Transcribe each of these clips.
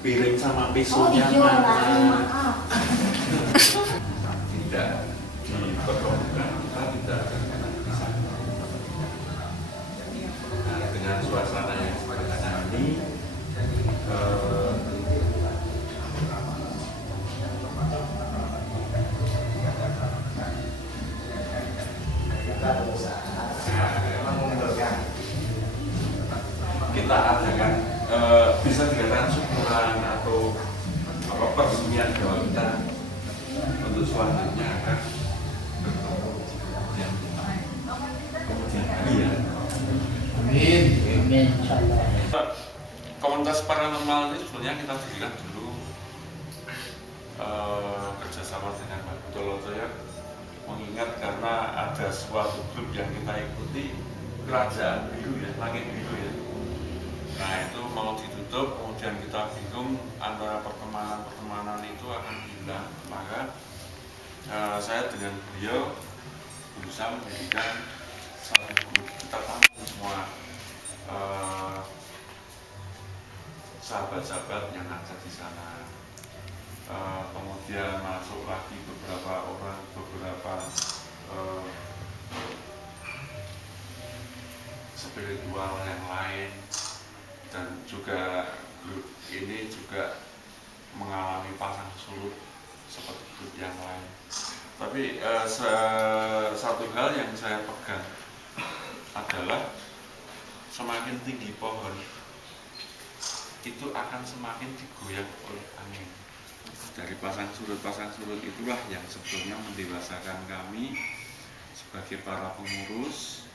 piring sama Oh pisaunya iya, mana? maaf. Tidak diperlukan, kita tidak di sana. Nah, dengan suasana yang seperti ini, eh, kita adakan bisa dikatakan syukuran atau apa peresmian bahwa kita untuk selanjutnya akan bertemu yang kemudian hari ya. Amin. Amin, insyaallah. Komunitas paranormal ini sebenarnya kita dirikan dulu kerjasama dengan Pak Butoloto ya, mengingat karena ada suatu grup yang kita ikuti, Kerajaan Biru ya, Langit Biru ya. Nah itu mau ditutup, kemudian kita bingung antara pertemanan itu akan hilang, maka saya dengan beliau berusaha mendirikan satu grup. Kita tampung semua sahabat-sahabat yang ada di sana. Kemudian masuk lagi beberapa orang, beberapa spiritual yang lain, dan juga grup ini juga mengalami pasang surut seperti grup yang lain. Tapi satu hal yang saya pegang adalah semakin tinggi pohon itu akan semakin digoyang oleh angin. Dari pasang surut itulah yang sebetulnya mendewasakan kami sebagai para pengurus,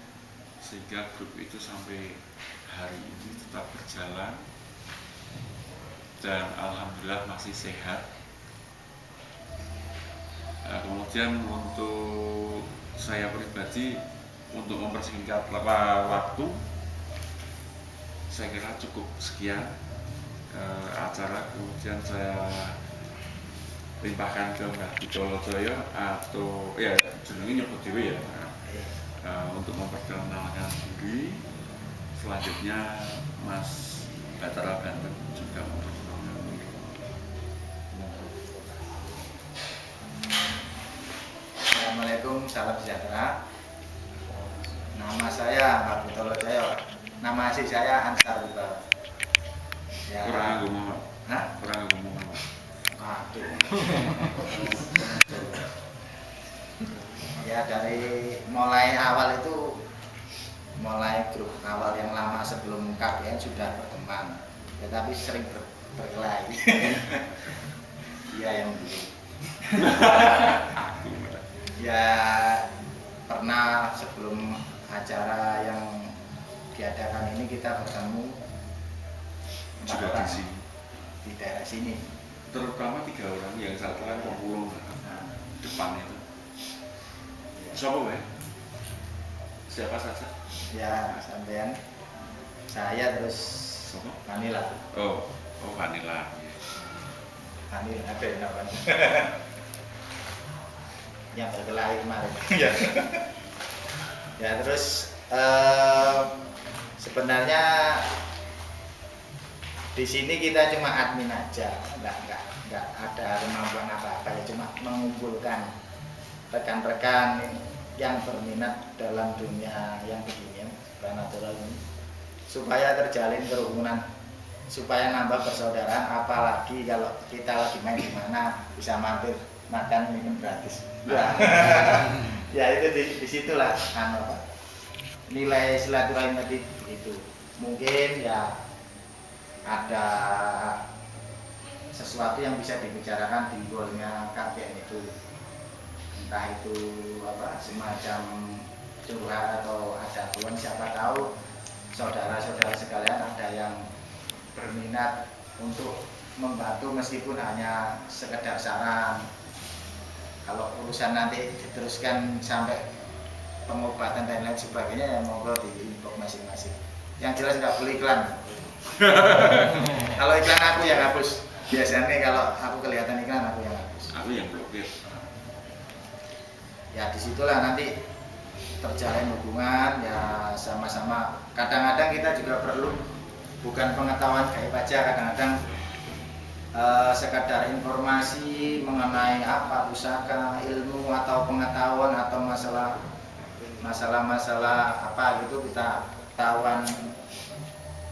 sehingga grup itu sampai hari ini tetap berjalan dan alhamdulillah masih sehat. Nah, kemudian untuk saya pribadi, untuk mempersingkat waktu, saya kira cukup sekian acara. Kemudian saya limpahkan ke Mbak Butoloto atau ya jenenge nyebut dhewe ya, untuk memperkenalkan diri. Selanjutnya Mas Batara Banten juga memperkenalkan diri. Assalamualaikum, salam sejahtera. Nama saya Pak Butoloto. Nama asli saya Ansar Bubal. Ya. Kurang ngomong, Hah? kurang ngomong. Aduh. Ya dari mulai awal itu, mulai grup awal yang lama sebelum KBN sudah berteman, tetapi sering berkelahi. Iya yang dulu. Ya pernah sebelum acara yang diadakan ini kita bertemu Juga di sini, di daerah sini. terutama 3 orang yang satu kan pemulung depan itu. Siapa ya? Siapa saja? Ya sampean, saya terus Siapa? Vanilla. Oh Vanilla. Vanilla ada yang namanya. Yang berkelahi kemarin. Ya terus sebenarnya di sini kita cuma admin aja, nggak ada kemampuan apa-apa, ya cuma mengumpulkan rekan-rekan yang berminat dalam dunia yang begini, supernatural ini, supaya terjalin kerukunan, supaya nambah persaudaraan. Apalagi kalau kita lagi main di mana bisa mampir makan minum gratis. Wah. Ya itu disitulah nilai silaturahim tadi itu. Mungkin ya ada sesuatu yang bisa dibicarakan di golnya KBN itu, entah itu apa semacam curhat atau ada keluhan, siapa tahu saudara-saudara sekalian ada yang berminat untuk membantu meskipun hanya sekedar saran. Kalau urusan nanti diteruskan sampai pengobatan dan lain sebagainya, ya monggo di inbox masing-masing. Yang jelas nggak boleh iklan. Kalau iklan aku yang hapus. Biasanya kalau aku kelihatan iklan aku yang hapus. Aku yang blokir. Ya disitulah nanti terjalin hubungan ya sama-sama. Kadang-kadang kita juga perlu bukan pengetahuan gaib aja, kadang-kadang sekadar informasi mengenai apa pusaka, ilmu atau pengetahuan atau masalah apa gitu kita tahuan.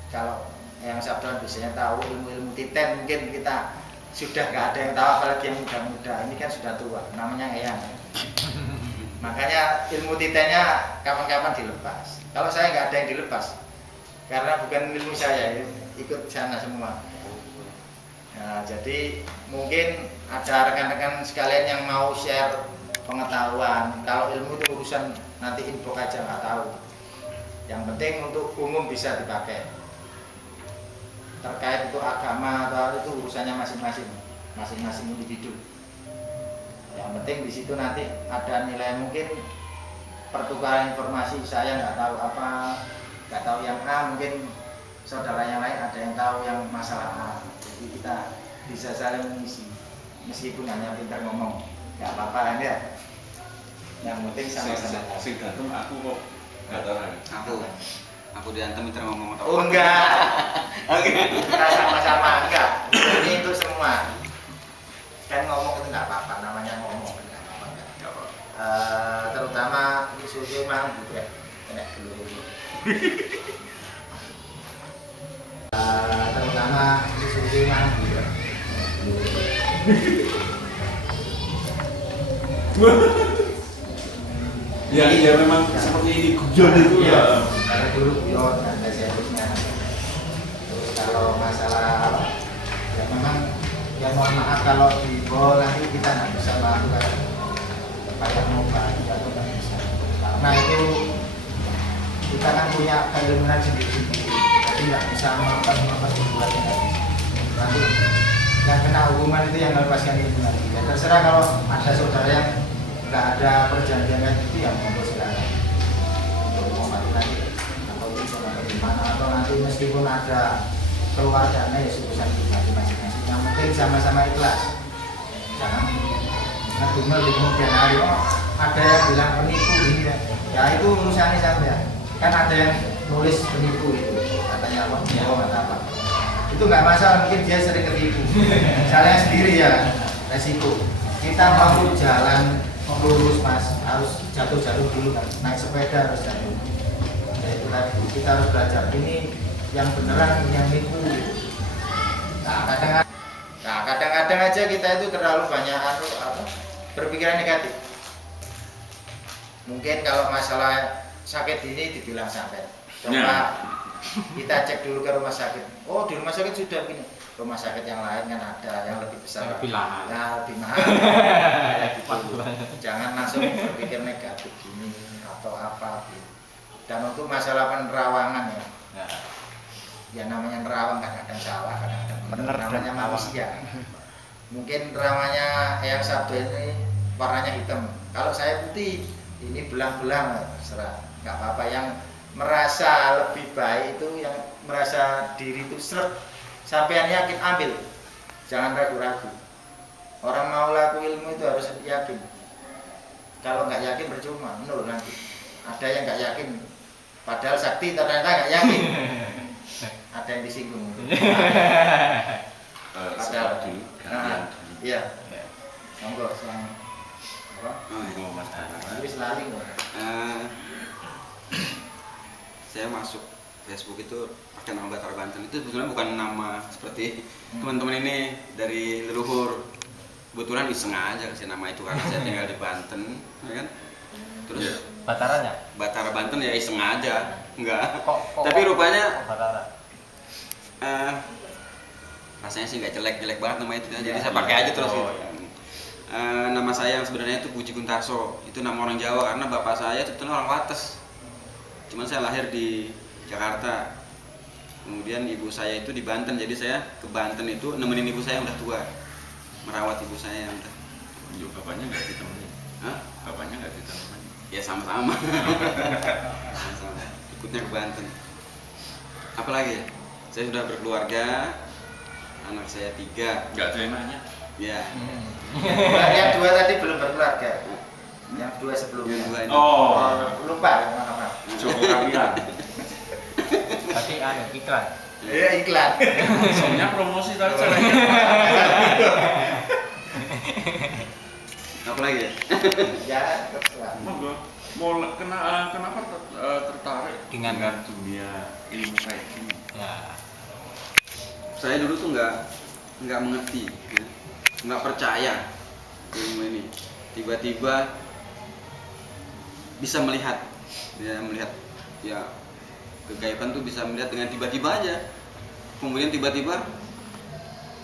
Kalau yang sabda biasanya tahu ilmu-ilmu titen, mungkin kita sudah nggak ada yang tahu, apalagi yang muda-muda ini kan sudah tua, namanya eyang. Makanya ilmu titennya kapan-kapan dilepas. Kalau saya nggak ada yang dilepas, karena bukan ilmu saya, ikut sana semua. Nah, jadi mungkin ada rekan-rekan sekalian yang mau share pengetahuan. Kalau ilmu itu urusan nanti info aja nggak tahu. Yang penting untuk umum bisa dipakai. Terkait untuk agama atau itu urusannya masing-masing individu. Yang penting di situ nanti ada nilai, mungkin pertukaran informasi. Saya nggak tahu apa, nggak tahu yang A, mungkin saudara yang lain ada yang tahu yang masalah A. Jadi kita bisa saling mengisi, meskipun hanya pintar ngomong, nggak apa-apa kan ya. Yang penting sama-sama. Sing dateng aku kok nggak tahu. Aku diantem pintar ngomong atau Oh enggak, kita sama-sama enggak. Ini untuk semua. Kan ngomong itu nggak apa-apa, namanya ngomong nggak apa-apa. Terutama susu mah juga enak dulu. Terutama susu mah juga. Ya memang seperti ini guyon itu ya. Karena dulu guyon ada seriusnya. Terus kalau masalah ya memang ya mohon maaf kalau di bol nanti kita nggak bisa melakukan kayak mau bagi atau nggak bisa. Karena itu kita kan punya keilmuan sendiri-sendiri, jadi nggak bisa melepas dibuatnya lagi. Nanti yang kena hukuman itu yang melepaskan ilmu lagi. Ya terserah kalau ada saudara yang nggak ada perjanjian kayak gitu ya monggo silakan untuk mengobati nanti atau bisa gimana, atau nanti meskipun ada keluarganya ya urusan pribadi masing-masing. Yang penting sama-sama ikhlas. Jangan ngedumel di kemudian hari, oh ada yang bilang penipu ini ya itu urusannya sampean. Kan ada yang nulis penipu itu katanya apa? Apa? Itu nggak masalah, mungkin dia sering ketipu. Saya sendiri ya resiko. Kita mau jalan lurus mas, harus jatuh dulu kan, naik sepeda harus jatuh. Ya itu tadi, kita harus belajar ini yang beneran, yang nipu. Nah kadang-kadang aja kita itu terlalu banyak berpikiran negatif. Mungkin kalau masalah sakit ini dibilang sampai, coba kita cek dulu ke rumah sakit. Oh di rumah sakit sudah begini. Rumah sakit yang lain kan ada yang lebih besar, lebih mahal. Nah, lebih mahal. Gitu. Jangan langsung berpikir negatif gini atau apa. Gitu. Dan untuk masalah penerawangan ya namanya nerawang kadang-kadang salah, kadang-kadang benar, namanya manusia. Mungkin nerawangnya yang Sabdo ini warnanya hitam. Kalau saya putih, ini belang-belang, terserah, nggak apa-apa. Yang merasa lebih baik itu yang merasa diri itu seret. Sampean yakin ambil, jangan ragu-ragu. Orang mau laku ilmu itu harus yakin. Kalau nggak yakin percuma, nol nanti. Ada yang nggak yakin, padahal sakti ternyata nggak yakin. Ada yang disinggung. Padahal dulu. Iya. Monggo selang. Apa? Oh, Mas Dara. Ini selaling. Saya masuk Facebook itu pakai nama Batara Banten. Itu sebetulnya bukan nama seperti teman-teman ini dari leluhur. Kebetulan iseng aja kasih nama itu karena saya tinggal di Banten, ya kan? Terus Bataranya? Batara Banten ya iseng aja, enggak. Tapi Kok rupanya Batara? rasanya sih nggak jelek banget nama itu, jadi saya pakai aja terus. Gitu. Nama saya yang sebenarnya itu Puji Guntarso, itu nama orang Jawa karena bapak saya sebetulnya orang Wates. Cuman saya lahir di Jakarta, kemudian ibu saya itu di Banten, jadi saya ke Banten itu nemenin ibu saya yang udah tua, merawat ibu saya yang udah. Bapaknya nggak ditemenin? Hah? Bapaknya nggak ditemenin? Ya sama-sama. Sama-sama. Ikutnya ke Banten. Apalagi ya? Saya sudah berkeluarga, anak saya 3. Nggak ada yang nanya? Ya. Yang 2 tadi belum berkeluarga. Yang 2 sebelumnya. Yang 2 ini. Lupa yang mana Pak? Joko Kalian. Berarti iklan. Ya iklan. Soalnya promosi tadi caranya. Apa lagi ya? Ya, terserah. Monggo. Kenapa tertarik dengan dunia ilmu kayak gini? Ya. Saya dulu tuh nggak mengerti, ya. Nggak percaya ilmu ini. Tiba-tiba bisa melihat ya kegaiban tuh bisa melihat dengan tiba-tiba aja. Kemudian tiba-tiba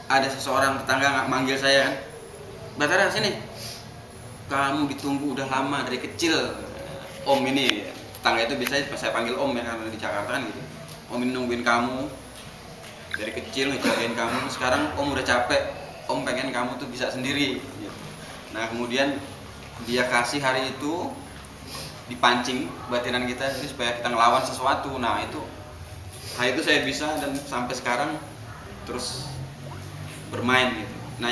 ada seseorang tetangga nggak manggil saya kan, Batara sini, kamu ditunggu udah lama dari kecil. Om ini tetangga itu biasanya saya panggil om ya karena di Jakarta kan gitu. Om ini nungguin kamu dari kecil, ngejagain kamu. Sekarang om udah capek, om pengen kamu tuh bisa sendiri gitu. Nah kemudian dia kasih hari itu dipancing batinan kita jadi supaya kita ngelawan sesuatu. Nah itu hari itu saya bisa dan sampai sekarang terus bermain gitu. Nah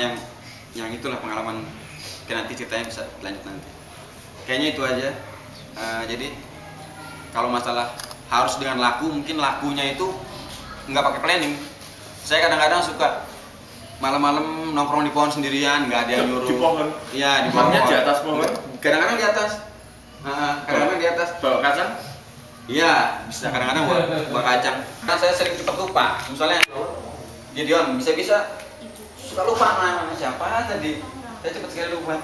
yang itulah pengalaman, nanti ceritanya bisa lanjut nanti. Kayaknya itu aja. Jadi kalau masalah harus dengan laku, mungkin lakunya itu nggak pakai planning. Saya kadang-kadang suka malam-malam nongkrong di pohon sendirian, nggak ada yang nyuruh. Di pohon? Iya di pohon. Di atas pohon? Kadang-kadang di atas. Kadang-kadang di atas. Bawa kacang? Iya, bisa kadang-kadang bawa kacang. Kan saya sering cepat lupa. Misalnya Gideon bisa-bisa suka lupa namanya siapa tadi. Saya cepat sekali lupa.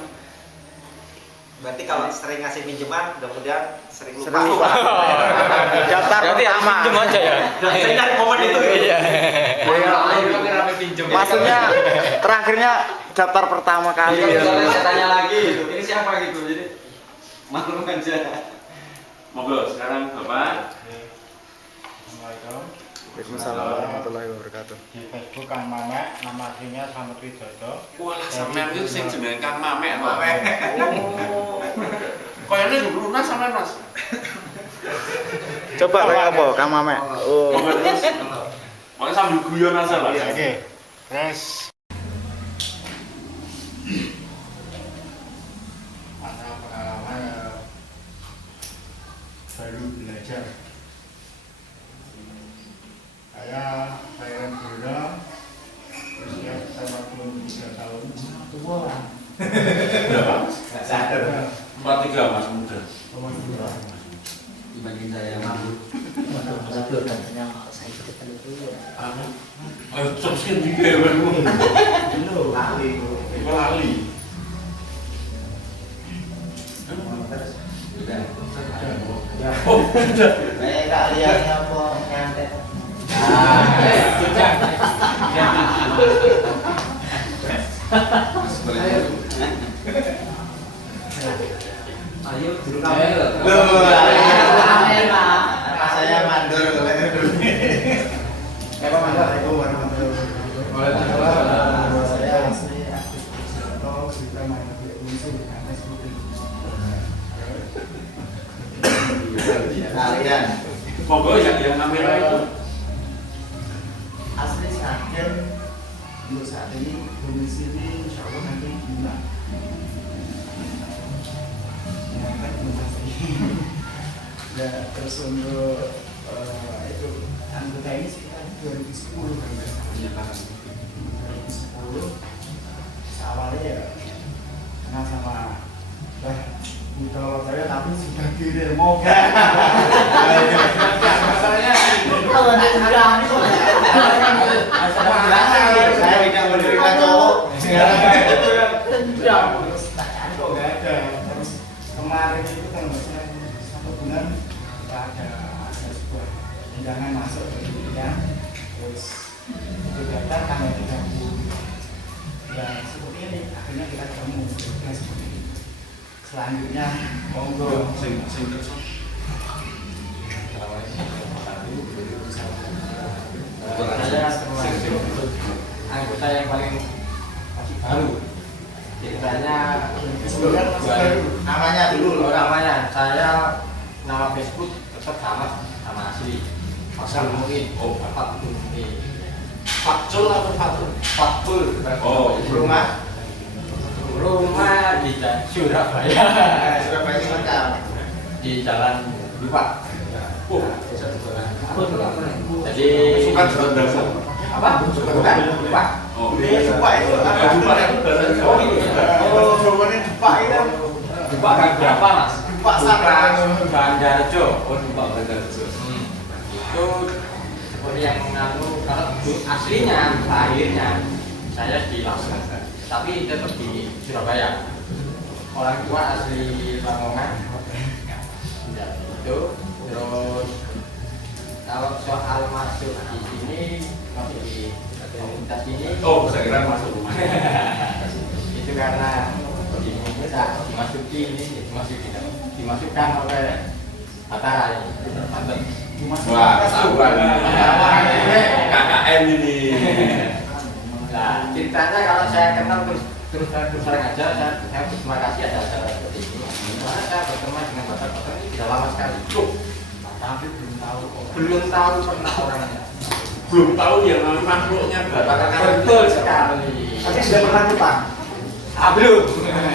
Berarti kalau sering ngasih pinjaman, kemudian sering lupa. Daftar pertama. Pinjem aja ya. Saya nyari momen itu. Iya. Rame-rame pinjem. Maksudnya terakhirnya daftar pertama kali. Jadi misalnya saya tanya lagi gitu, ini siapa gitu. Jadi maklum aja. Monggo sekarang Bapak. Waalaikumsalam warahmatullahi wabarakatuh. Di Facebook Kang Mamek, nama aslinya Slamet Widodo. Walah sampean itu sing jenenge Kang Mamek. Mamek. Oh. Kayaknya dulu lunas sampean Mas. Coba kayak apa, Kang Mamek? Oh. Monggo terus. Makanya sambil guyon aja lah. Oke. Terus masa pengalaman baru belajar. Saya Thailand Buddha, usia 43 tahun. Tua lah. Berapa? Nggak sadar. 43 Mas muda. Dibanding saya yang mampu. Waduh, katanya saya ikut dulu. Ayo terus kan juga ya Bang. Lali. Lali. Oh, sudah. Kayak kalian apa nyantet. Ayo, dulu Apa saya mandor dulu. Siapa mandor? Saya asli aktif atau kita main di unsur Kalian. Monggo yang kamera itu. asli Sragen untuk saat ini domisili insya Allah nanti Bima. Ya, terus untuk itu anggota ini sekitar 2010 kan nggak salah. 2010 awalnya ya kenal sama Buta saya tapi sudah kirim moga. Masalahnya Kalau nak curang itu. Saya tidak menerima cowok. Terus tanyaan kok nggak ada. Terus kemarin itu kan maksudnya 1 bulan kita ada sebuah undangan masuk ke dunia. Terus itu daftar tanggal 30. Ya seperti ini akhirnya kita ketemu. Ya, seperti ini. Selanjutnya monggo. Sing terus. Saya termasuk anggota yang paling masih baru. Ceritanya Namanya dulu. namanya saya nama Facebook tetap sama asli. Pasal mungkin Fatul mungkin. Fatul atau Fatul? Fatul. Oh, Rumah. Rumah di Surabaya. Surabaya Selatan. Di Jalan Lupa. Oh, Desa Dukuran. Jadi Suka juga dasar. apa? Bukan, lupa. Oh, Dupa itu ada Dupa itu bahasa Jawa. Oh ini ya. Oh, jawabannya dupa itu Dupa kan berapa mas? dupa sana. Banjarjo. Oh Dupa Banjarjo. Itu seperti yang mengaku kalau aslinya lahirnya saya di Lamongan, tapi tetap di Surabaya. Orang tua asli Lamongan. Ya, itu terus kalau soal masuk di sini masuk di komunitas ini Oh, saya kira masuk rumah. itu karena ini kita dimasukkan oleh Batara ini Banten. Wah, ketahuan. KKN ini. Nah, ceritanya kalau saya kenal terus terang aja, saya berterima kasih ada acara seperti ini. Karena saya berteman dengan bapak-bapak ini tidak lama sekali. Loh, tapi belum tahu pernah orangnya. Belum tahu yang makhluknya Batak Betul sekali. Tapi sudah pernah utang. Ah belum.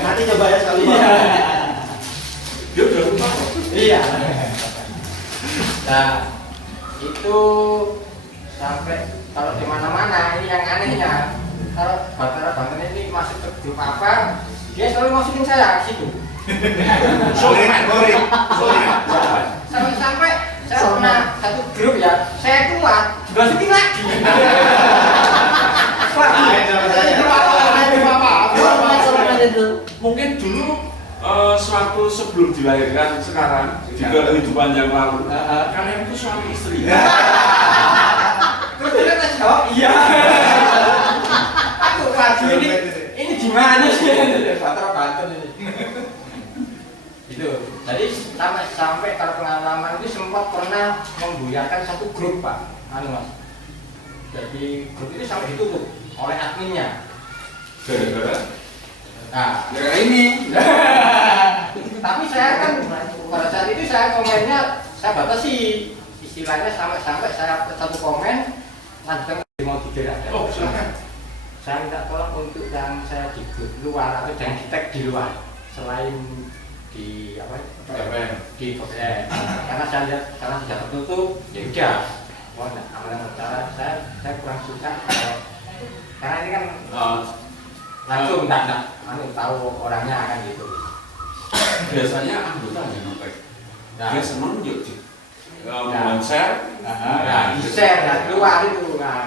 Nanti coba ya sekali. Iya. Dia udah lupa. Iya. Nah, itu sampai kalau di mana-mana ini yang anehnya. Kalau Batara Banten ini masuk ke grup apa, dia selalu masukin saya ke situ. Sorry. Sampai saya pernah satu grup ya, saya keluar, dimasukin lagi. Mungkin dulu suatu sebelum dilahirkan sekarang juga kehidupan yang lalu kalian itu suami istri. Terus dia tanya, oh iya. Aku lagi ini gimana sih? Batara Banten ini. Itu. Jadi sampai kalau pengalaman itu sempat pernah membuyarkan satu grup Pak, Mas. Jadi grup itu sampai ditutup oleh adminnya. Gara-gara Nah, gara-gara ini. Tapi saya kan pada saat itu saya komennya saya batasi, istilahnya sampai saya satu komen lanjutkan mau digerak. oh silakan. Saya minta tolong untuk yang saya di grup luar atau yang di tag di luar selain di apa di karena saya lihat karena sudah tertutup ya udah aman cara saya kurang suka karena ini kan langsung enggak tahu orangnya kan gitu. Biasanya anggota yang nopek dia seneng yuk Nah. share Di share nah,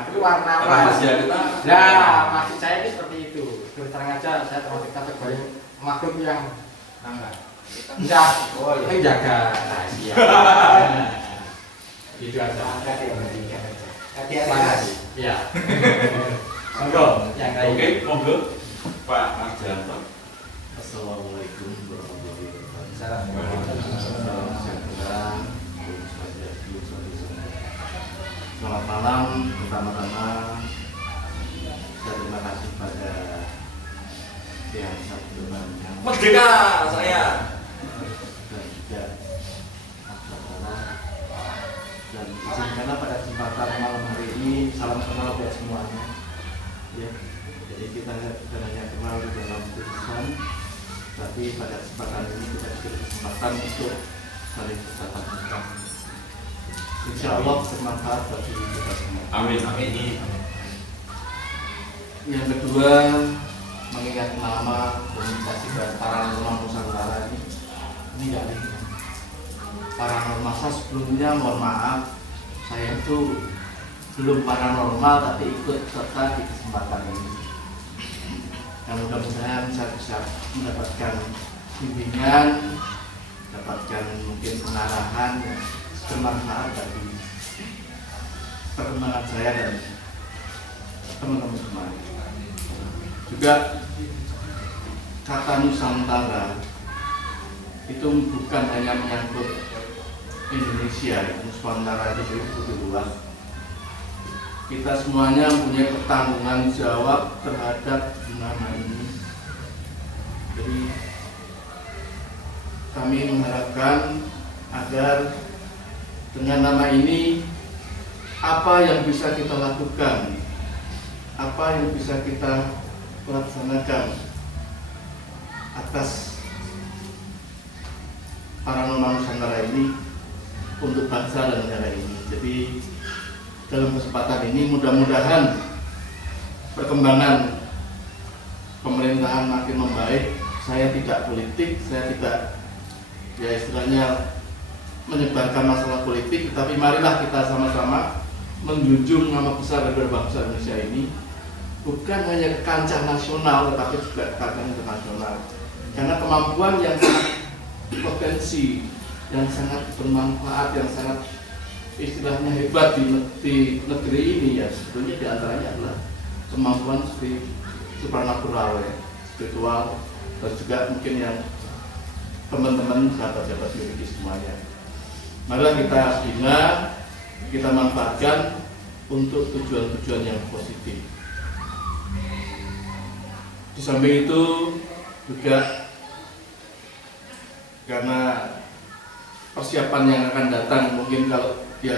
keluar nama. rahasia kita. Nah, maksud saya itu seperti itu. Terus terang aja saya termasuk kategori makhluk yang enggak menjaga rahasia. Itu aja. Hati-hati. Iya. Monggo, yang lain. Oke, monggo Pak Arjanto. Assalamualaikum warahmatullahi wabarakatuh. Selamat malam, pertama-tama saya terima kasih pada yang satu yang Merdeka saya. dan juga acara dan izinkanlah pada kesempatan malam hari ini salam kenal buat semuanya. Ya, jadi kita bukan hanya kenal di dalam tulisan, tapi pada kesempatan ini kita diberi kesempatan untuk saling bertatap muka. Insya Allah bermanfaat bagi kita semua. Amin. Amin. Yang kedua, mengingat nama komunikasi paranormal Nusantara ini tidak ringan. Paranormal saya sebelumnya mohon maaf, saya itu belum paranormal tapi ikut serta di kesempatan ini. Dan mudah-mudahan saya bisa mendapatkan bimbingan, mendapatkan mungkin pengarahan yang bermanfaat bagi perkembangan saya dan teman-teman semua. Juga kata Nusantara itu bukan hanya menyangkut Indonesia, Nusantara itu begitu luas. Kita semuanya punya pertanggungan jawab terhadap nama ini. Jadi kami mengharapkan agar dengan nama ini apa yang bisa kita lakukan, apa yang bisa kita laksanakan atas paranormal Nusantara ini untuk bangsa dan negara ini. Jadi dalam kesempatan ini mudah-mudahan perkembangan pemerintahan makin membaik. Saya tidak politik, saya tidak ya istilahnya menyebarkan masalah politik, tetapi marilah kita sama-sama menjunjung nama besar dari bangsa Indonesia ini bukan hanya ke kancah nasional tetapi juga ke kancah internasional, karena kemampuan yang sangat potensi, yang sangat bermanfaat, yang sangat istilahnya hebat di negeri ini ya sebetulnya diantaranya adalah kemampuan supranatural ya, spiritual, dan juga mungkin yang teman-teman sahabat-sahabat miliki semuanya. Marilah kita bina, kita manfaatkan untuk tujuan-tujuan yang positif. Di samping itu juga karena persiapan yang akan datang, mungkin kalau ya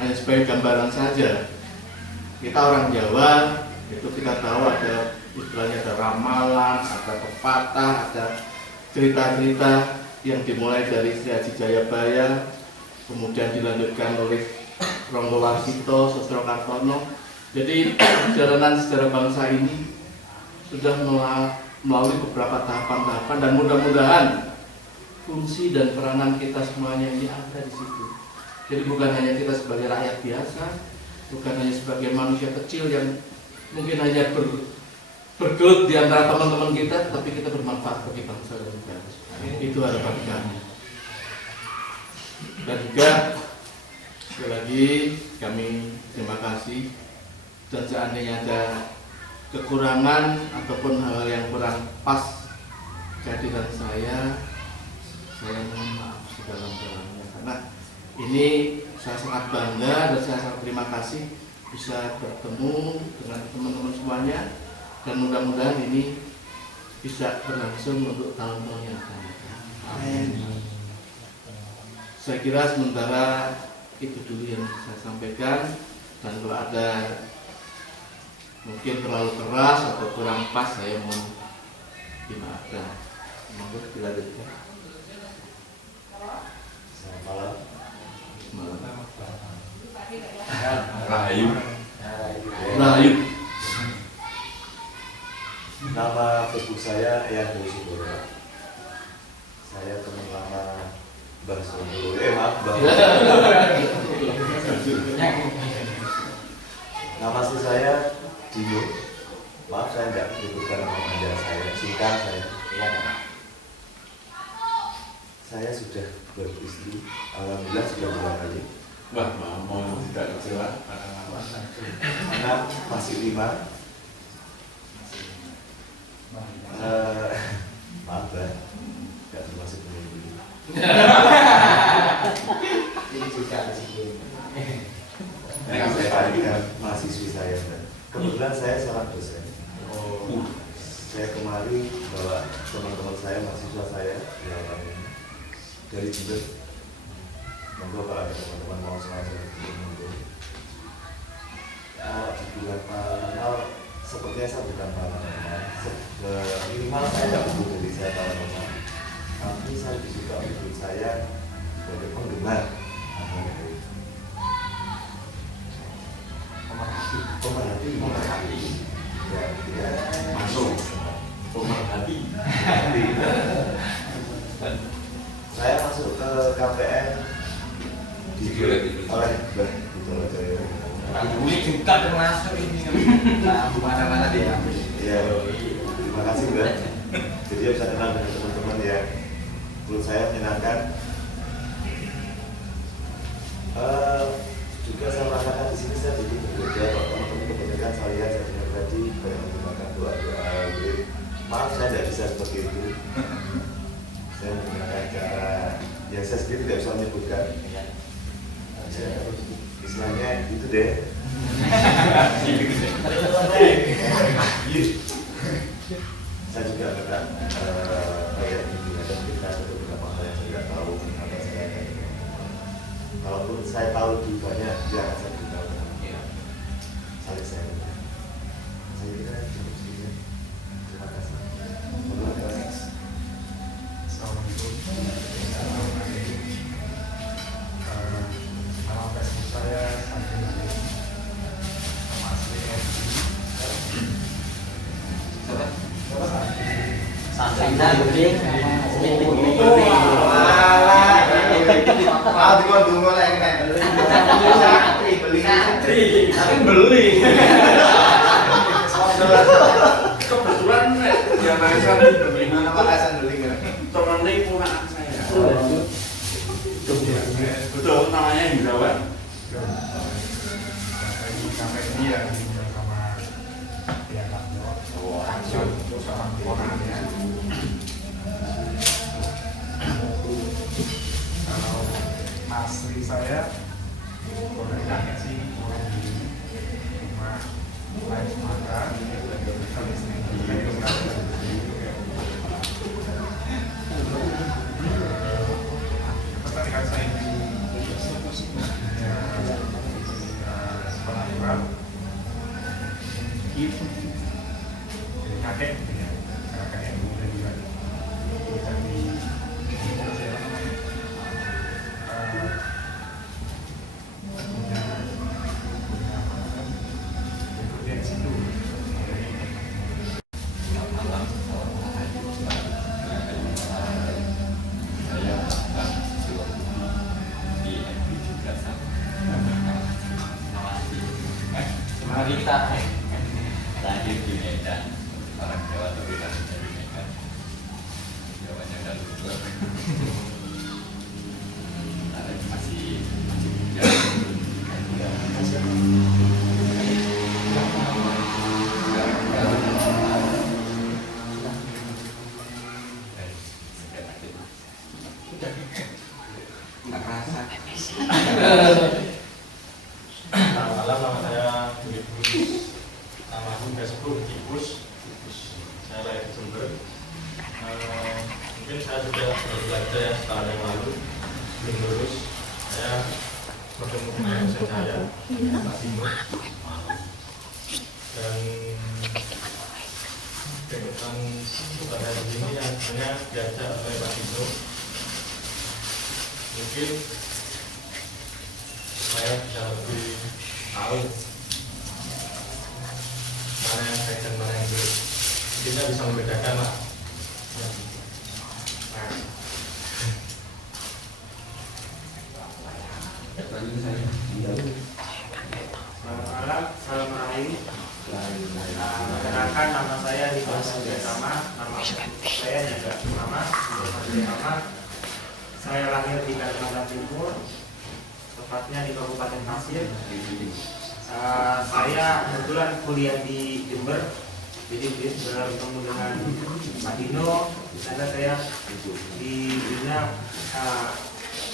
hanya sebagai gambaran saja, kita orang Jawa itu kita tahu ada istilahnya ada ramalan, ada pepatah, ada cerita-cerita yang dimulai dari Sri Haji Jayabaya, kemudian dilanjutkan oleh Ronggo Warsito, Sosro Kartono. Jadi perjalanan sejarah bangsa ini sudah melalui beberapa tahapan-tahapan, dan mudah-mudahan fungsi dan peranan kita semuanya ini ada di situ. Jadi bukan hanya kita sebagai rakyat biasa, bukan hanya sebagai manusia kecil yang mungkin hanya bergelut di antara teman-teman kita, tapi kita bermanfaat bagi bangsa dan negara. Itu harapan kami. Dan juga sekali lagi kami terima kasih, dan seandainya ada kekurangan ataupun hal yang kurang pas kehadiran saya mohon maaf sedalam-dalamnya, karena ini saya sangat bangga dan saya sangat terima kasih bisa bertemu dengan teman-teman semuanya, dan mudah-mudahan ini bisa berlangsung untuk tahun-tahun yang akan datang. Amin. Saya kira sementara itu dulu yang saya sampaikan, dan kalau ada mungkin terlalu keras atau kurang pas saya mohon dimaafkan. Monggo dilanjutkan. Selamat malam. Rahayu. Rahayu. Nama Facebook saya Eyang Dewi Sugoro. Saya teman lama Mbah Sugoro. Maaf Mbah. Nama asli saya Dino. Maaf saya tidak menyebutkan nama panggilan saya. Singkat saya. Saya sudah beristri. Alhamdulillah sudah 2 kali. Wah, mau tidak kecewa. Anak masih 5. Maaf ya, nggak termasuk ini. Ini juga Saya tadikan mahasiswi saya. Kebetulan saya seorang dosen. Saya kemari bawa teman-teman saya, mahasiswa saya dari Jember. Monggo kalau ada teman-teman mau sengaja monggo. Dibilang paranormal, sepertinya saya bukan paranormal. Minimal saya tidak butuh dari saya paranormal, tapi saya juga butuh saya sebagai penggemar. Pemerhati. Ya, Masuk. Pemerhati. Saya masuk ke KPN oleh Mbah Butono Jaya. Ini juga termasuk ini. Nah, mana-mana dia. Iya, terima kasih Mbak. Jadi bisa kenal dengan teman-teman yang menurut saya menyenangkan. Juga saya merasakan di sini saya jadi berbeda. Kalau teman-teman kebanyakan saya dengar tadi banyak menggunakan doa-doa. Maaf saya tidak bisa seperti itu. Saya menggunakan cara yang saya sendiri tidak bisa menyebutkan. Istilahnya itu deh. Saya juga akan kayak ini ada kita ada beberapa hal yang saya tidak tahu apa saya akan. Kalaupun saya tahu lebih banyak, dia akan saya beritahu. Saling saya. Saya kira cukup sekian. Terima kasih. Assalamualaikum. Nama Facebook saya Santi. Kita beling sama sleeping. Mau dikondung oleh nek. Beli. Tapi beli. Kebetulan yang Naisan beling Nama Hasan beli kan. temennya ponakan saya. Betul, namanya Indrawan. Sampai ini ya sama pihak kantor terus sama keluarganya. Kalau asli saya dari kakek sih orang di rumah lain Sumatera kalau saya itu merasa ketika saya di sekolah itu kakek gitu ya, kakek yang muda juga kita di punya di situ. Mari kita lahir di Medan, orang Jawa tapi lahir dari Medan. Jawanya udah lupa. Ada masih muda. Nggak kerasa. Selamat malam, nama saya nama aku Facebook Tipus. Saya lahir di Jember. Mungkin saya sudah belajar ya setahun yang lalu belum lulus. Saya bertemu dengan dosen saya Pak Timo dan kegiatan pada begini yang hanya diajak oleh Pak Timo. Mungkin saya bisa lebih tahu mana yang baik dan mana yang buruk. Kita bisa membedakan lah. Selamat malam, assalamualaikum. Perkenalkan nama saya Nicholas Sama, nama saya juga Sama. Saya lahir di Kalimantan Timur, tepatnya di Kabupaten Pasir. Saya kebetulan kuliah di Jember, jadi bertemu dengan Pak Dino. Karena saya di dunia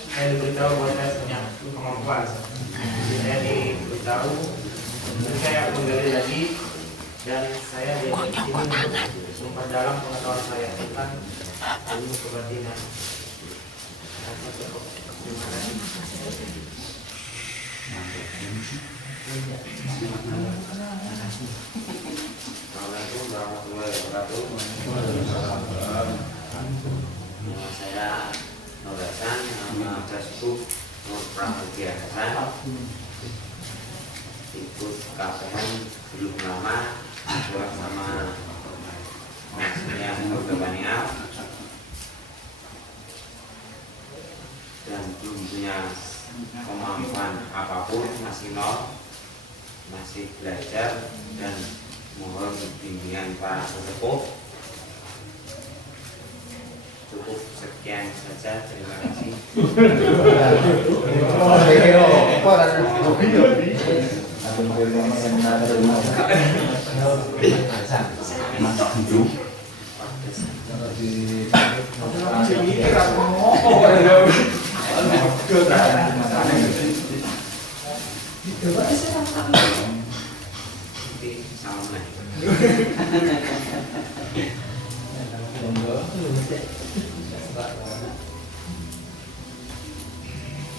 saya diberitahu bahwa saya punya kemampuan. Jadi saya diberitahu, jadi saya menggali lagi dan saya di sini untuk memperdalam pengetahuan saya tentang ilmu kebatinan. Terima kasih. Assalamualaikum warahmatullahi wabarakatuh. Nama saya Nur Hasan, nama Facebook Nur Pramudia Hasan. Ikut KPN belum lama, sama maksudnya Urbania dan belum punya kemampuan apapun, masih nol, masih belajar dan mohon bimbingan para sesepuh. Cukup sekian saja, terima kasih.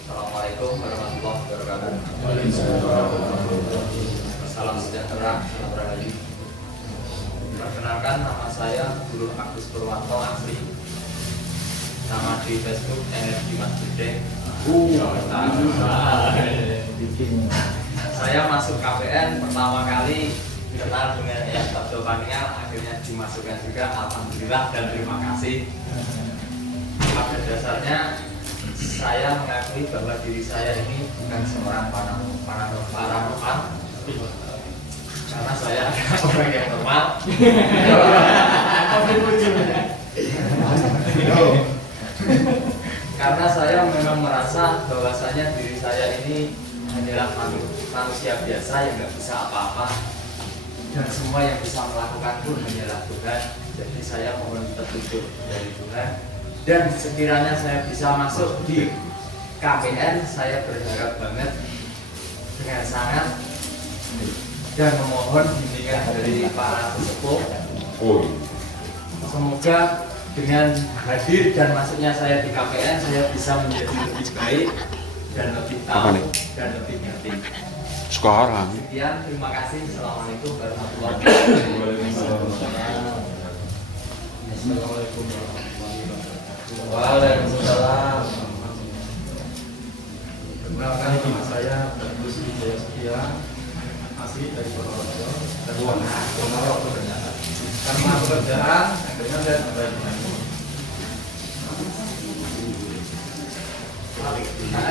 Assalamualaikum warahmatullahi wabarakatuh. Salam sejahtera, salam rahayu. Perkenalkan, nama saya Guru Agus Purwanto asli. Nama di Facebook Energi Mas Bude. Saya masuk KPN pertama kali kenal dengan Eyas Abdul Panial, akhirnya dimasukkan juga. Alhamdulillah dan terima kasih. Pada dasarnya saya mengakui bahwa diri saya ini bukan seorang paranormal, karena saya adalah orang yang normal. Karena saya memang merasa bahwasanya diri saya ini hanyalah manusia biasa yang nggak bisa apa-apa, dan semua yang bisa melakukan pun hanyalah Tuhan. Jadi saya mohon petunjuk dari Tuhan, dan sekiranya saya bisa masuk di KPN, saya berharap banget dengan sangat dan memohon bimbingan dari para sesepuh. Semoga dengan hadir dan masuknya saya di KPN, saya bisa menjadi lebih baik dan lebih tahu dan lebih ngerti. Sekarang. Sekian, terima kasih. Assalamualaikum warahmatullahi wabarakatuh. Assalamualaikum warahmatullahi wabarakatuh. Waalaikumsalam. Perkenalkan, nama saya Bagus Wijaya Setia, asli dari Purworejo. Karena pekerjaan, akhirnya saya kembali ke Bandung.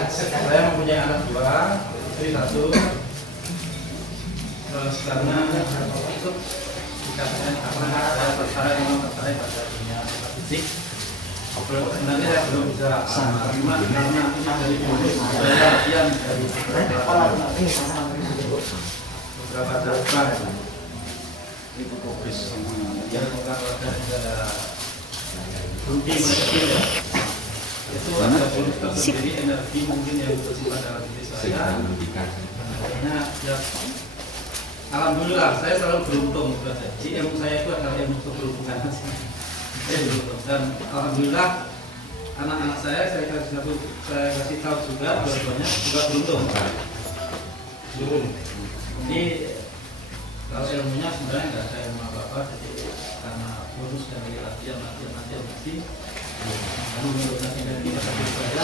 Saya mempunyai anak dua, istri satu. Terus karena itu dikatakan karena saya tertarik pada dunia fisik. Sebenarnya saya belum bisa terima karena dari saya latihan dari beberapa cabang yang mengatakan ada bukti kecil ya. Itu ada bonus tersendiri energi mungkin yang bersifat dalam diri saya. Makanya ya, alhamdulillah saya selalu beruntung. Jadi ilmu saya itu adalah ilmu keberuntungan. Saya beruntung dan alhamdulillah anak-anak saya kasih tahu juga dua-duanya juga beruntung. Ini kalau ilmunya sebenarnya nggak ada ilmu apa-apa, jadi karena bonus dari latihan mesti menurunkan energi dari saya.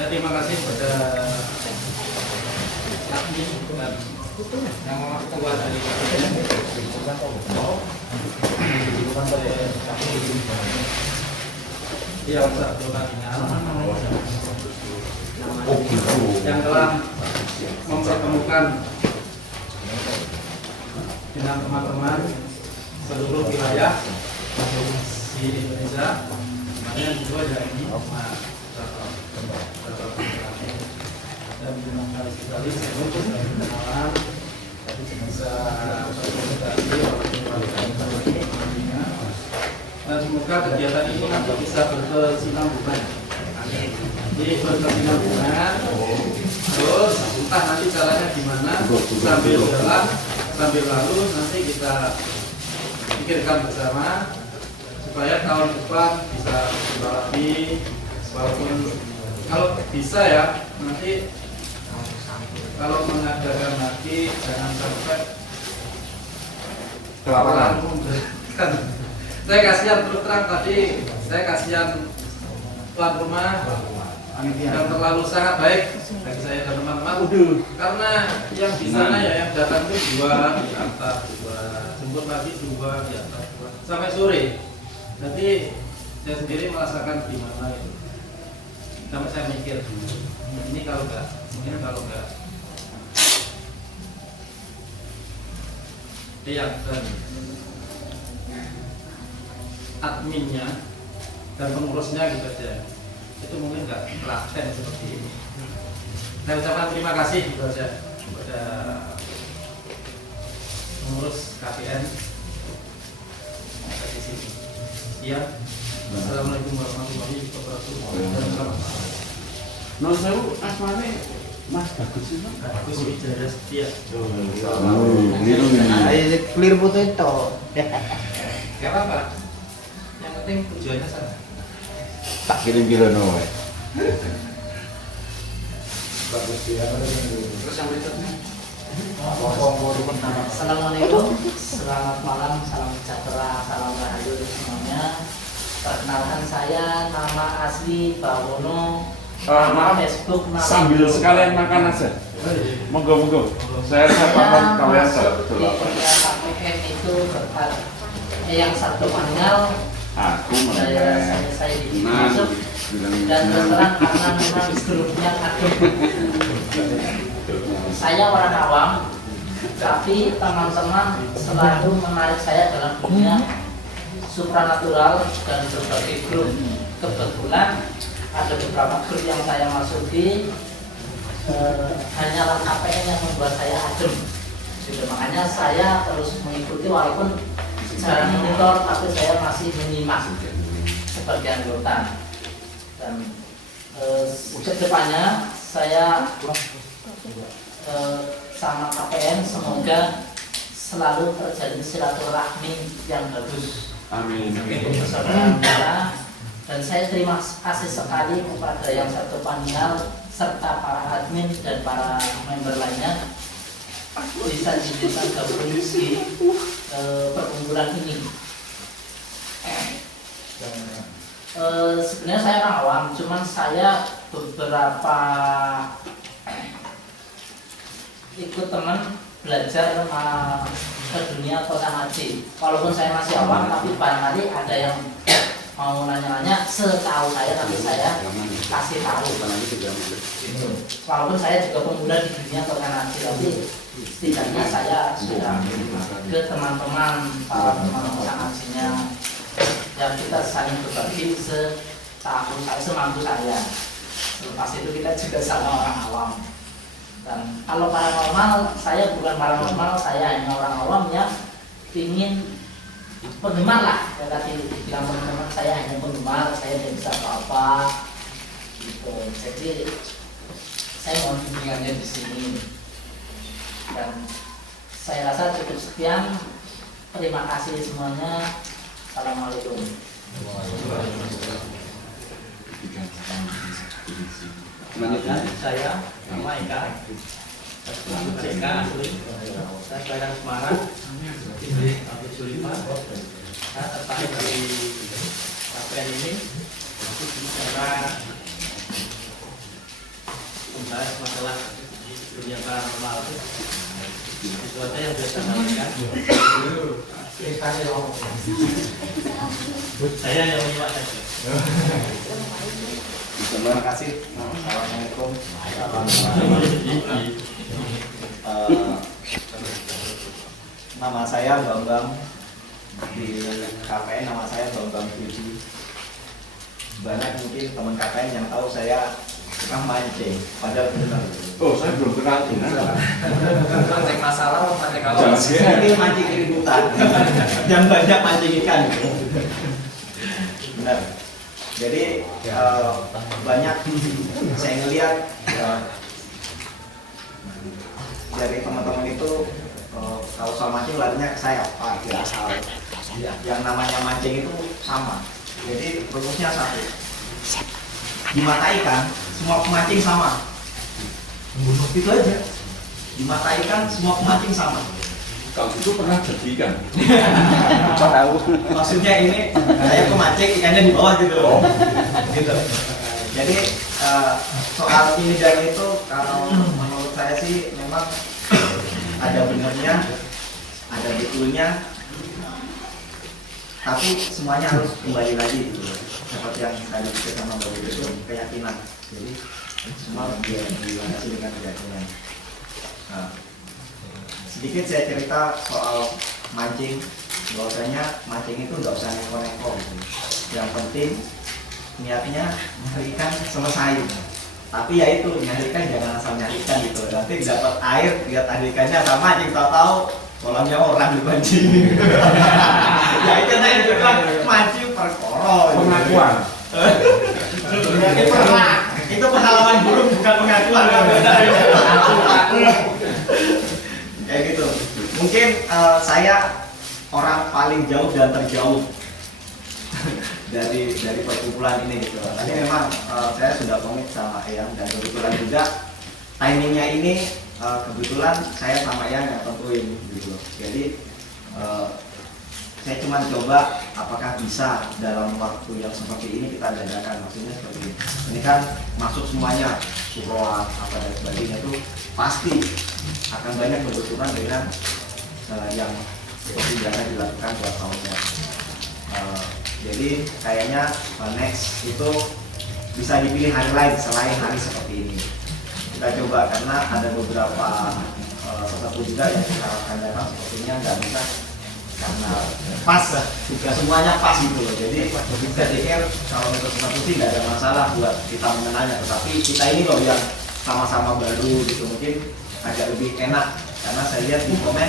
Terima kasih pada kami dan yang tua dari yang telah mempertemukan dengan teman-teman seluruh wilayah di Indonesia. Makanya yang kedua ya ini dan terima kasih sekali untuk kenalan tapi bisa dan semoga kegiatan ini nanti bisa berkesinambungan. Jadi berkesinambungan, terus entah nanti caranya gimana, sambil jalan, sambil lalu nanti kita pikirkan bersama supaya tahun depan bisa lagi, walaupun kalau bisa ya nanti kalau mengadakan lagi jangan sampai kelaparan. Saya kasihan terus terang tadi, saya kasihan tuan rumah yang terlalu sangat baik bagi saya dan teman-teman. Karena yang di sana ya yang datang itu 2 di atas 2, jemput lagi 2 di atas 2 sampai sore. Jadi saya sendiri merasakan gimana itu. Sampai saya mikir ini kalau enggak yang adminnya dan pengurusnya gitu aja, itu mungkin nggak praktek seperti ini. Saya ucapkan terima kasih gitu aja kepada pengurus KPN di sini. Sekian. Assalamualaikum warahmatullahi wabarakatuh. Non sewu asmane Mas Bagus itu. Bagus Wijaya Setia. Clear foto itu. Gak apa-apa. Yang penting tujuannya sama. Tak kirim-kirim wae. Bagus ya. Terus yang berikutnya. Assalamualaikum, selamat malam, salam sejahtera, salam rahayu semuanya. Perkenalkan saya, nama asli Bawono Facebook sambil sekalian makan aja. Monggo. Saya paham kalian masuk di dunia KPM itu berkat yang satu panel aku saya masuk dan terus terang karena memang grupnya adem. Saya orang awam, tapi teman-teman selalu menarik saya dalam dunia supranatural dan berbagai grup. Kebetulan ada beberapa grup yang saya masuki, hanyalah KPN yang membuat saya adem. Gitu. Makanya saya terus mengikuti walaupun jarang monitor, tapi saya masih menyimak sebagai anggota. Dan kedepannya saya sama KPN semoga selalu terjadi silaturahmi yang bagus. Amin. Dan saya terima kasih sekali kepada yang satu panel serta para admin dan para member lainnya bisa diminta gabung di perkumpulan ini. Sebenarnya saya orang awam, cuman saya beberapa ikut teman belajar ke dunia kota ngaji. Walaupun saya masih awam, tapi barangkali ada yang mau nanya-nanya, setahu saya nanti saya kasih tahu. Walaupun saya juga pemula di dunia kota ngaji, tapi setidaknya saya sudah ke teman-teman, para teman ngajinya, yang kita saling berbagi setahu saya, semampu saya. Selepas itu kita juga sama orang awam. Dan kalau paranormal, saya bukan paranormal, saya hanya orang awam yang ingin penggemar lah. Ya, tadi bilang teman-teman, saya hanya penggemar, saya tidak bisa apa-apa gitu. Jadi saya mohon bimbingannya di sini. Dan saya rasa cukup sekian. Terima kasih semuanya. Assalamualaikum. Kemudian saya nama Eka, Eka asli, saya kelahiran Semarang, istri Abdul Sulima. Saya tertarik di KPN ini karena membahas masalah dunia paranormal. Itu aja yang bisa saya sampaikan. Saya yang menyimak saja. Terima kasih. Assalamualaikum. Nama saya Bambang, di KPN nama saya Bambang Budi. Banyak mungkin teman KPN yang tahu saya tukang mancing, padahal benar. Oh, saya belum kenal ini. Mancing masalah, mancing kalau ini mancing keributan dan banyak mancing ikan. Benar. Jadi banyak saya ngelihat dari teman-teman itu kalau soal mancing larinya ke saya, Pak, biasa. Yang namanya mancing itu sama. Jadi rumusnya satu. Di mata ikan semua pemancing sama. Itu aja. Di mata ikan semua pemancing sama. Kalau itu pernah jadi kan? Tahu. Maksudnya ini saya pemancing ikannya di bawah gitu. Gitu. Jadi soal ini dan itu kalau menurut saya sih memang ada benernya, ada betulnya, tapi semuanya harus kembali lagi gitu. Seperti yang tadi kita sama Bapak itu keyakinan. Jadi semua dilandasi dengan keyakinan. Nah, sedikit saya cerita soal mancing. Bahwasanya mancing itu nggak usah neko-neko gitu. Yang penting niatnya nyari ikan selesai. Tapi ya itu nyari ikan jangan asal nyari ikan gitu. Nanti dapat air lihat ada ikannya sama mancing tahu-tahu kolamnya orang dipancing. Ya itu saya juga mancing perkara. Pengakuan. Itu pengalaman buruk bukan pengakuan. Kayak gitu. Mungkin saya orang paling jauh dan terjauh dari perkumpulan ini gitu. Tadi memang saya sudah komit sama Eyang dan kebetulan juga timingnya ini kebetulan saya sama Eyang yang tentuin gitu. Jadi saya cuma coba apakah bisa dalam waktu yang seperti ini kita dadakan, maksudnya seperti ini kan masuk semuanya surat apa dan sebagainya itu pasti akan banyak berbenturan dengan yang seperti biasa dilakukan buat tahunnya. Jadi kayaknya next itu bisa dipilih hari lain selain hari seperti ini. Kita coba karena ada beberapa sesuatu juga yang kita akan datang sepertinya nggak bisa karena pas juga semuanya pas gitu loh. Jadi saya pikir kalau metode substitusi nggak ada masalah buat kita mengenalnya, tetapi kita ini loh yang sama-sama baru gitu mungkin agak lebih enak karena saya lihat di komen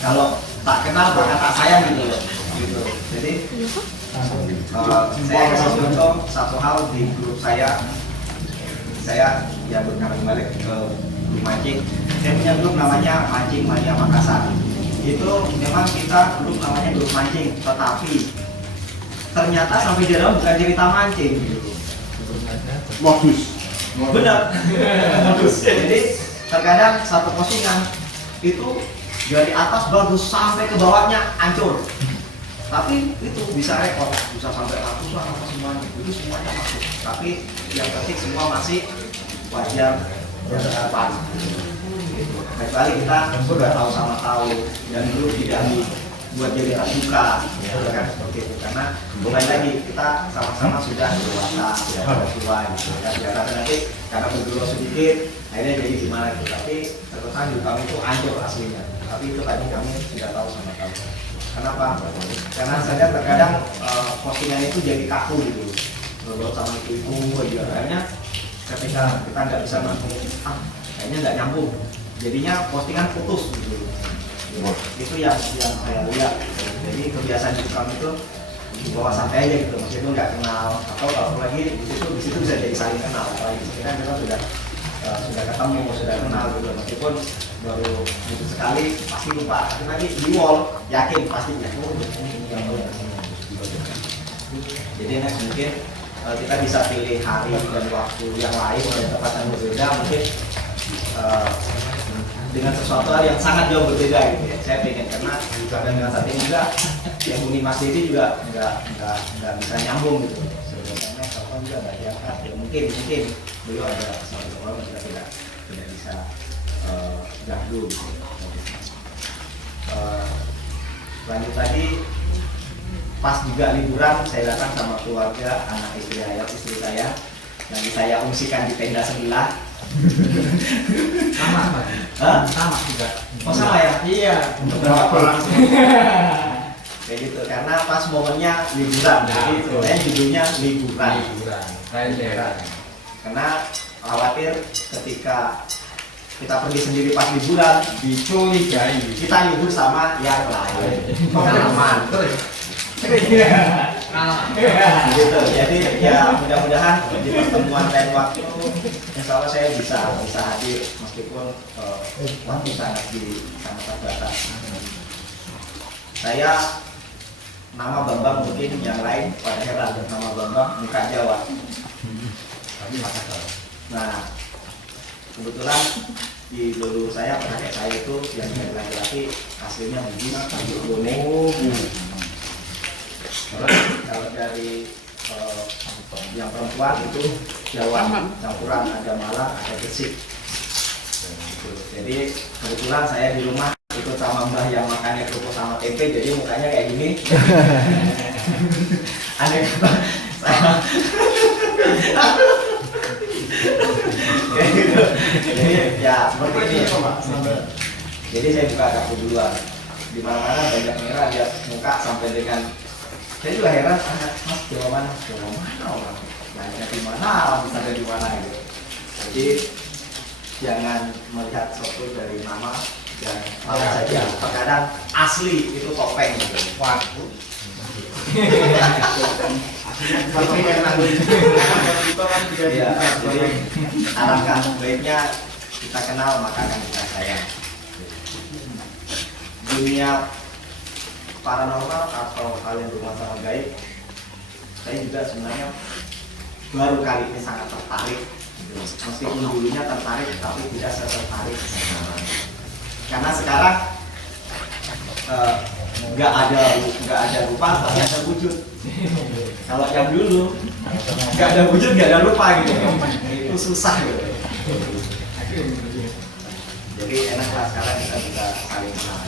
kalau tak kenal maka tak sayang gitu loh. Gitu. Jadi saya kasih contoh satu hal di grup saya ya berkali balik ke grup mancing. Saya punya grup namanya Mancing Mania Makassar. Itu memang kita grup namanya grup mancing, tetapi ternyata sampai di dalam bukan cerita mancing gitu. Modus. Benar. Modus. Jadi terkadang satu postingan itu dari atas bagus sampai ke bawahnya hancur. Tapi itu bisa rekor, bisa sampai ratusan apa semuanya, itu semuanya masuk. Tapi yang penting semua masih wajar berhadapan. Kecuali kita sudah tahu sama tahu dan dulu tidak dibuat jadi terbuka, ya kan seperti itu. Karena bukan lagi kita sama-sama sudah dewasa, sudah tua, gitu kan. Jangan nanti karena berguru sedikit, akhirnya jadi gimana gitu. Tapi terkesan juga kami itu hancur aslinya. Tapi itu tadi kami sudah tahu sama tahu. Kenapa? Karena saya terkadang postingan itu jadi kaku gitu, berbuat sama itu aja. Akhirnya ketika kita nggak bisa mampu, kayaknya nggak nyambung. Jadinya postingan putus gitu. Itu yang saya lihat. Jadi kebiasaan hidup kami itu dibawa santai aja gitu, meskipun nggak kenal atau kalau lagi di situ bisa jadi saling kenal. Apalagi kita sudah ketemu, sudah kenal gitu, meskipun baru gitu sekali pasti lupa. Nanti di wall yakin pastinya ini yang boleh. Jadi next mungkin kita bisa pilih hari dan waktu yang lain dan tempat yang berbeda mungkin dengan sesuatu hal yang sangat jauh berbeda gitu ya. Saya pengen karena dengan saat ini juga yang Bumi Mas Didi juga nggak bisa nyambung gitu. Sebenarnya kalau juga nggak diangkat ya mungkin beliau ada satu orang kita tidak bisa ganggu gitu. Lanjut tadi pas juga liburan saya datang sama keluarga anak istri saya nanti saya ungsikan di tenda sebelah. Sama juga. Oh sama ya? Iya. Untuk berapa orang? Kayak gitu karena pas momennya liburan. Jadi sebenarnya judulnya liburan. Karena khawatir ketika kita pergi sendiri pas liburan dicurigai kita libur sama yang lain. Pengalaman. Gitu. Jadi ya mudah-mudahan di pertemuan lain waktu insya Allah saya bisa hadir meskipun waktu sangat terbatas. Saya nama Bambang mungkin yang lain pada heran nama Bambang muka Jawa. Nah kebetulan di dulu saya kakek saya itu yang dari laki-laki aslinya Bugis, Bone. Kalau dari yang perempuan itu Jawa campuran ada Malang ada Gresik. Jadi kebetulan saya di rumah ikut sama mbah yang makannya kerupuk sama tempe jadi mukanya kayak gini. Aneh kata saya. Kayak gitu. Jadi ya seperti ini. Jadi saya buka kartu duluan. Di mana-mana banyak merah lihat muka sampai dengan saya juga heran, mas Jawa mana orang lainnya di mana, bisa ada di mana gitu. Jadi jangan melihat sesuatu dari nama dan tahu saja. Terkadang asli itu topeng gitu. Waduh. Ya, jadi alangkah baiknya kita kenal maka akan kita sayang. Dunia paranormal atau hal yang bermasalah gaib, saya juga sebenarnya baru kali ini sangat tertarik. Meskipun dulunya tertarik, tapi tidak tertarik. Karena sekarang nggak ada lupa tapi ada wujud. Kalau yang dulu nggak ada wujud nggak ada lupa gitu, itu susah gitu. Jadi enaklah sekarang kita bisa saling kenal.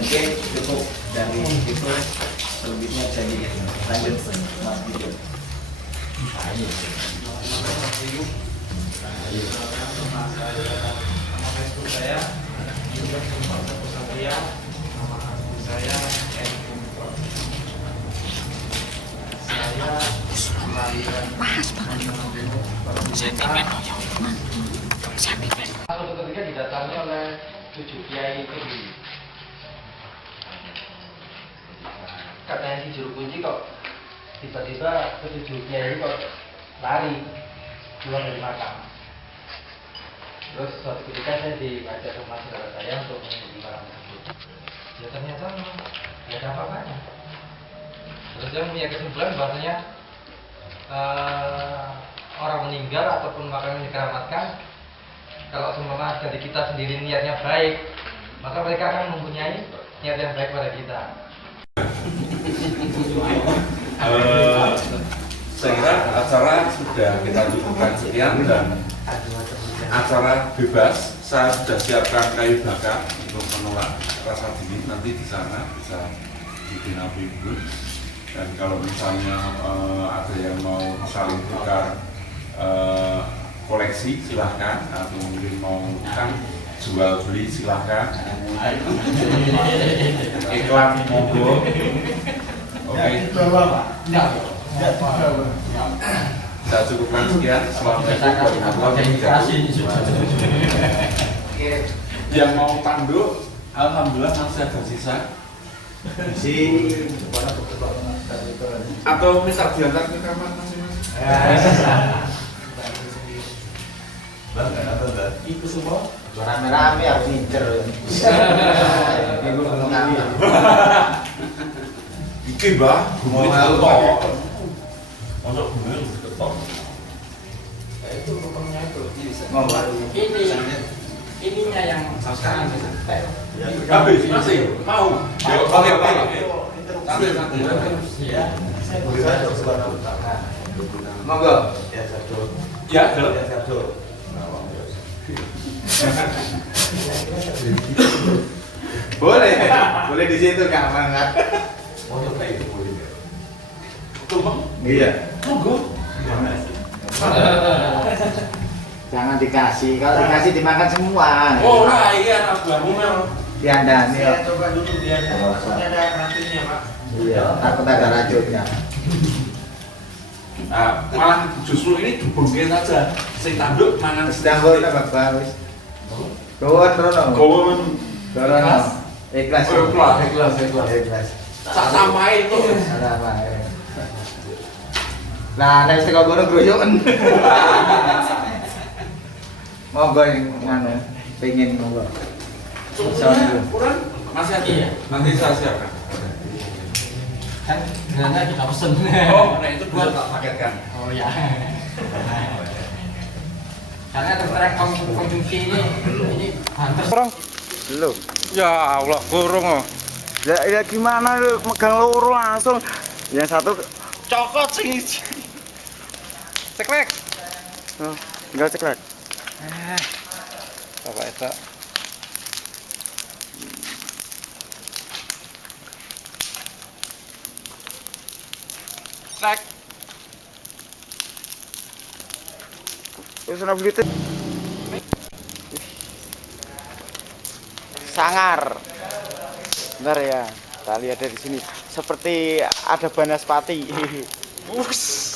Oke, cukup dari itu, selebihnya jadi lanjut Mas Bidin. Nama Facebook saya juga Pak Satria, nama asli saya Enkum. Saya kelahiran suatu ketika didatangi oleh 7 kiai Kediri. Katanya si juru kunci kok tiba-tiba ke 7 kiai kok lari keluar dari makam. Terus suatu ketika saya diajak sama saudara saya untuk mengikuti malam tersebut. Ya ternyata nggak ada apa-apanya. Terus saya punya kesimpulan bahwasanya orang meninggal ataupun makanan yang dikeramatkan, kalau seumpama dari kita sendiri niatnya baik, maka mereka akan mempunyai niat yang baik pada kita. Saya kira acara sudah kita cukupkan sekian dan acara bebas. Saya sudah siapkan kayu bakar untuk menolak rasa dingin, nanti di sana bisa bikin api unggun. Dan kalau misalnya ada yang mau saling tukar koleksi silahkan, atau mungkin mau jual beli silahkan. Iklan monggo. Oke. Saya cukupkan sekian. Assalamualaikum warahmatullahi wabarakatuh. Yang mau tanduk, alhamdulillah masih ada sisa. Atau minta diantar ke kamar masing-masing. Itu semua rame-rame aku ngincer. Iki bah, mau ketok. Masuk bumi ketok. Itu rupanya itu. Ininya yang sekarang Habis masih mau. Oke. Santai. ya. Monggo. Ya, Boleh di situ Kang Mangat. Iya. Monggo. Jangan dikasih, kalau dikasih dimakan semua. Oh, iya anak buahmu Mel. Diandani. Saya coba dulu biar ada racunnya, Pak. Iya, takut ada racunnya. Nah, malah justru ini dibungkin saja. Sing tanduk mangan Sedang boleh Bapak wis. Gowon Rono. Gowon. Rono. Ikhlas. Ikhlas. Sak tambahe itu. Ada apa? Nah, nek sing kono groyoken. Monggo yang mana? Pengen monggo. Kurang masih ada. Iya. Nanti saya siapkan. Kan sebenarnya kita pesen. Oh, nah itu bisa tak paketkan. Oh ya. Karena terus konsumsi ini hampir Lu. Ya Allah, kurung oh. Ya gimana lu megang loro langsung. Yang satu Cokot sing ceklek. oh, enggak ceklek. Apa itu? Ceklek. Wis ana blite. Sangar. Bentar ya. Kita lihat dari sini. Seperti ada banaspati. Wuss.